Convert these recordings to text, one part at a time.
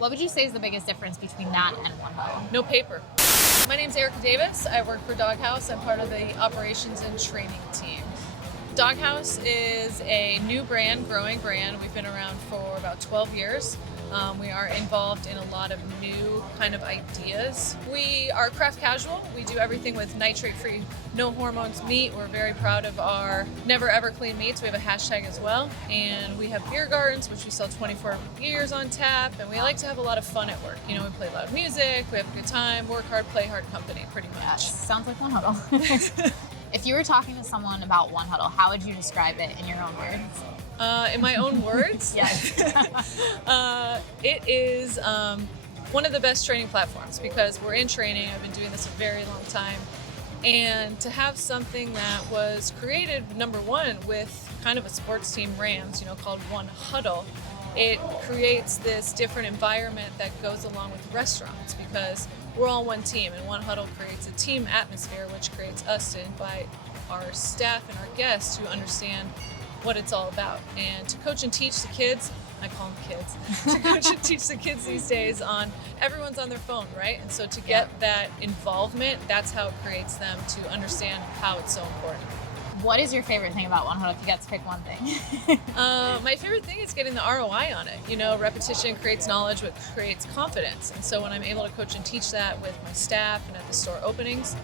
What would you say is the biggest difference between that and one huddle? No paper. My name's Erica Davis. I work for Dog Haus. I'm part of the operations and training team. Dog Haus is a new brand, growing brand. We've been around for about 12 years. We are involved in a lot of new kind of ideas. We are craft casual. We do everything with nitrate-free, no hormones meat. We're very proud of our never ever clean meats. We have a hashtag as well. And we have beer gardens, which we sell 24 years on tap. And we like to have a lot of fun at work. You know, we play loud music, we have a good time, work hard, play hard company, pretty much. Sounds like one huddle. If you were talking to someone about one huddle, how would you describe it in your own words? In my own words? Yes. It is one of the best training platforms because we're in training. I've been doing this a very long time. And to have something that was created, number one, with kind of a sports team Rams, called One Huddle, it creates this different environment that goes along with restaurants because we're all one team, and One Huddle creates a team atmosphere, which creates us to invite our staff and our guests to understand what it's all about. And to coach and teach the kids, I call them kids, to coach and teach the kids these days everyone's on their phone, right? And so to get that involvement, that's how it creates them to understand how it's so important. What is your favorite thing about One Huddle if you get to pick one thing? My favorite thing is getting the ROI on it. Repetition creates knowledge, which creates confidence. And so when I'm able to coach and teach that with my staff and at the store openings,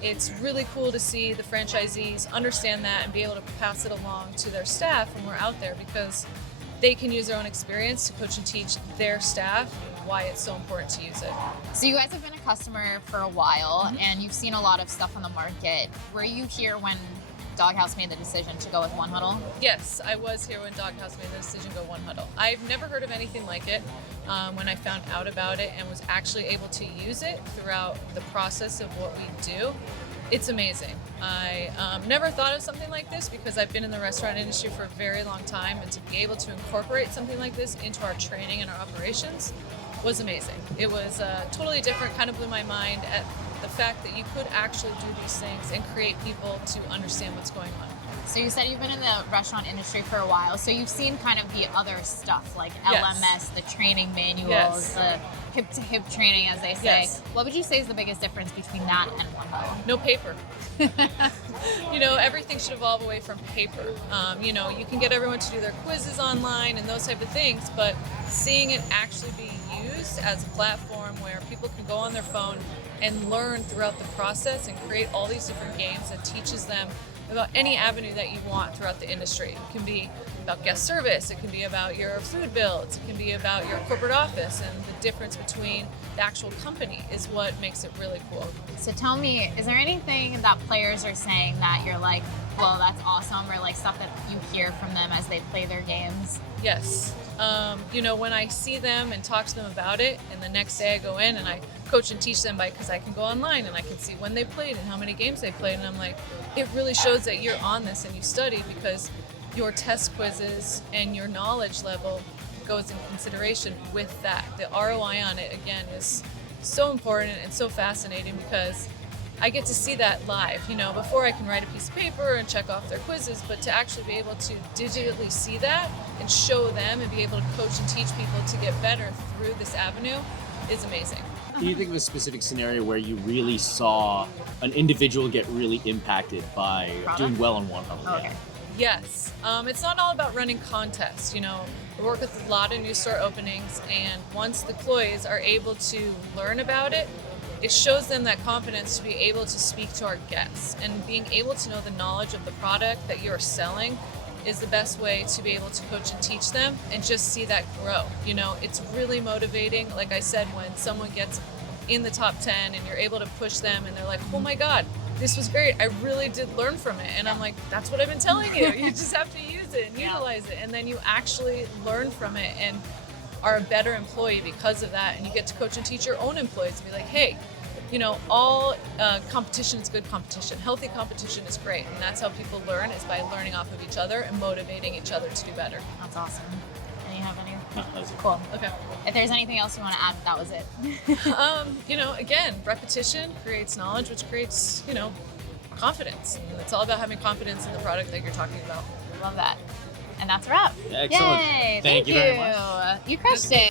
it's really cool to see the franchisees understand that and be able to pass it along to their staff when we're out there because they can use their own experience to coach and teach their staff why it's so important to use it. So you guys have been a customer for a while and you've seen a lot of stuff on the market. Were you here when Dog Haus made the decision to go with One Huddle? Yes, I was here when Dog Haus made the decision to go One Huddle. I've never heard of anything like it. When I found out about it and was actually able to use it throughout the process of what we do, it's amazing. I never thought of something like this because I've been in the restaurant industry for a very long time, and to be able to incorporate something like this into our training and our operations was amazing. It was totally different, kind of blew my mind at the fact that you could actually do these things and create people to understand what's going on. So you said you've been in the restaurant industry for a while, so you've seen kind of the other stuff like LMS, the training manuals, the hip-to-hip training, as they say. Yes. What would you say is the biggest difference between that and One Huddle? No paper. Everything should evolve away from paper. You can get everyone to do their quizzes online and those type of things, but seeing it actually be used as a platform where people can go on their phone and learn throughout the process and create all these different games that teaches them about any avenue that you want throughout the industry. It can be about guest service, it can be about your food builds, it can be about your corporate office, and the difference between the actual company is what makes it really cool. So tell me, is there anything that players are saying that you're like, well, that's awesome, or like stuff that you hear from them as they play their games? Yes. When I see them and talk to them about it, and the next day I go in and I coach and teach them because I can go online and I can see when they played and how many games they played, and I'm like, it really shows that you're on this and you study because your test quizzes and your knowledge level goes in consideration with that. The ROI on it, again, is so important and so fascinating because I get to see that live. Before I can write a piece of paper and check off their quizzes, but to actually be able to digitally see that and show them and be able to coach and teach people to get better through this avenue is amazing. Can you think of a specific scenario where you really saw an individual get really impacted by doing well on One Huddle? Okay. Yes. It's not all about running contests. We work with a lot of new store openings, and once the employees are able to learn about it, it shows them that confidence to be able to speak to our guests, and being able to know the knowledge of the product that you're selling is the best way to be able to coach and teach them and just see that grow. It's really motivating. Like I said, when someone gets in the top 10 and you're able to push them and they're like, oh my God, this was great. I really did learn from it. And I'm like, that's what I've been telling you. You just have to use it and utilize it. And then you actually learn from it and are a better employee because of that. And you get to coach and teach your own employees to be like, hey, all competition is good competition. Healthy competition is great. And that's how people learn, is by learning off of each other and motivating each other to do better. That's awesome. And you have any? No, that was it. Cool. Okay. If there's anything else you want to add, that was it. Again, repetition creates knowledge, which creates, confidence. And it's all about having confidence in the product that you're talking about. Love that. And that's a wrap. Excellent. Yay! Thank you very much. You crushed it.